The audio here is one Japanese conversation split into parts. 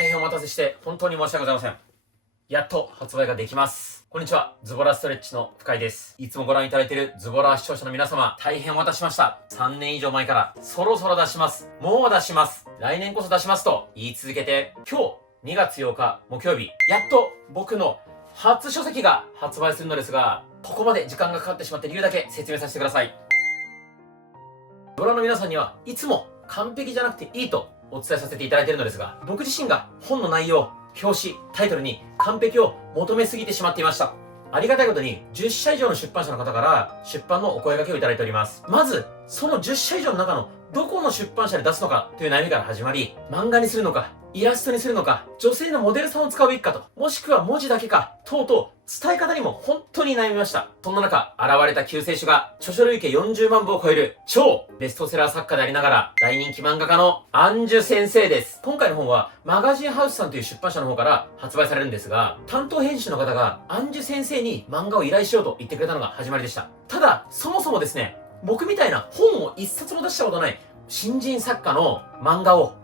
大変お待たせして本当に申し訳ございません。やっと発売ができます。こんにちは。ズボラストレッチの深井です。いつもご覧いただいているズボラ視聴者の皆様、大変お待たせしました。3年以上前からそろそろ出します。もう出します。来年こそ出しますと言い続けて、今日2月8日木曜日、やっと僕の初書籍が発売するのですが、ここまで時間がかかってしまって理由だけ説明させてください。ズボラの皆さんにはいつも完璧じゃなくていいとお伝えさせていただいているのですが、僕自身が本の内容、表紙、タイトルに完璧を求めすぎてしまっていました。ありがたいことに10社以上の出版社の方から出版のお声掛けをいただいております。まず、その10社以上の中のどこの出版社で出すのかという悩みから始まり、漫画にするのか、イラストにするのか、女性のモデルさんを使うべきかと、もしくは文字だけか、等々、伝え方にも本当に悩みました。そんな中、現れた救世主が、著書累計40万部を超える、超ベストセラー作家でありながら、大人気漫画家のアンジュ先生です。今回の本は、マガジンハウスさんという出版社の方から発売されるんですが、担当編集の方が、アンジュ先生に漫画を依頼しようと言ってくれたのが始まりでした。ただ、そもそもですね、僕みたいな本を一冊も出したことない、新人作家の漫画を、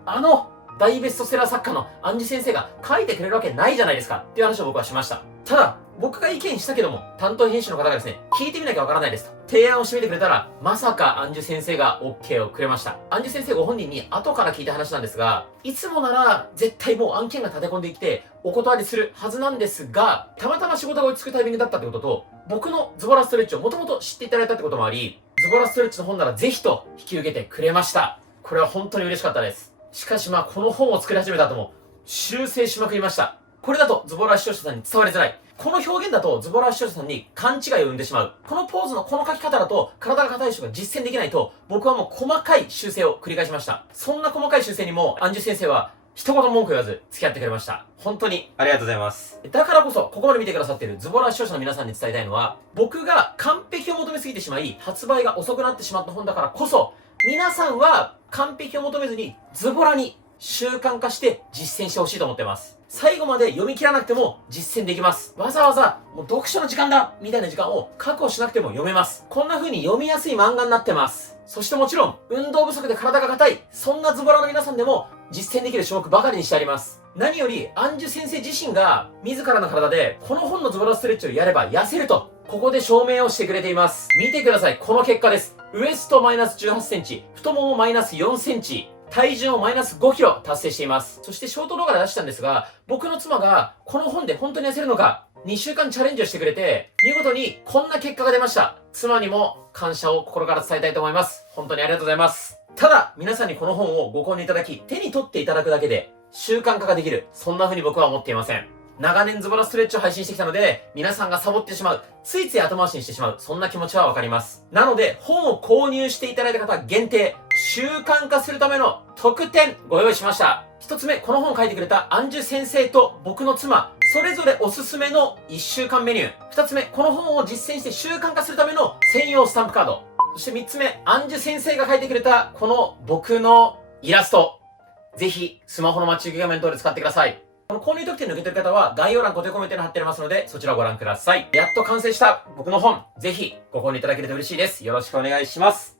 大ベストセラー作家のアンジュ先生が書いてくれるわけないじゃないですかっていう話を僕はしました。ただ、僕が意見したけども、担当編集の方がですね、聞いてみなきゃわからないですと。提案をしてみてくれたら、まさかアンジュ先生が OK をくれました。アンジュ先生ご本人に後から聞いた話なんですが、いつもなら絶対もう案件が立て込んできて、お断りするはずなんですが、たまたま仕事が落ち着くタイミングだったってことと、僕のズボラストレッチをもともと知っていただいたってこともあり、ズボラストレッチの本ならぜひと引き受けてくれました。これは本当に嬉しかったです。しかしこの本を作り始めた後も修正しまくりました。これだとズボラ視聴者さんに伝わりづらい。この表現だとズボラ視聴者さんに勘違いを生んでしまう。このポーズのこの書き方だと体が硬い人が実践できないと、僕はもう細かい修正を繰り返しました。そんな細かい修正にもアンジュ先生は一言文句言わず付き合ってくれました。本当にありがとうございます。だからこそ、ここまで見てくださっているズボラ視聴者の皆さんに伝えたいのは、僕が完璧を求めすぎてしまい、発売が遅くなってしまった本だからこそ、皆さんは完璧を求めずにズボラに習慣化して実践してほしいと思ってます。最後まで読み切らなくても実践できます。わざわざもう読書の時間だみたいな時間を確保しなくても読めます。こんな風に読みやすい漫画になってます。そしてもちろん運動不足で体が硬い、そんなズボラの皆さんでも実践できる種目ばかりにしてあります。何よりアンジュ先生自身が自らの体でこの本のズボラストレッチをやれば痩せるとここで証明をしてくれています。見てください。この結果です。ウエストマイナス18センチ、太ももマイナス4センチ、体重をマイナス5キロ達成しています。そしてショート動画で出したんですが、僕の妻がこの本で本当に痩せるのか、2週間チャレンジをしてくれて、見事にこんな結果が出ました。妻にも感謝を心から伝えたいと思います。本当にありがとうございます。ただ、皆さんにこの本をご購入いただき、手に取っていただくだけで習慣化ができる。そんな風に僕は思っていません。長年ズボラストレッチを配信してきたので、皆さんがサボってしまう、ついつい後回しにしてしまう、そんな気持ちはわかります。なので、本を購入していただいた方限定、習慣化するための特典ご用意しました。一つ目、この本を書いてくれたアンジュ先生と僕の妻、それぞれおすすめの1週間メニュー。二つ目、この本を実践して習慣化するための専用スタンプカード。そして3つ目、アンジュ先生が書いてくれたこの僕のイラスト。ぜひ、スマホの待ち受け画面等で使ってください。この購入特典の受け取り方は概要欄固定コメントに貼ってありますので、そちらをご覧ください。やっと完成した僕の本、ぜひご購入いただけると嬉しいです。よろしくお願いします。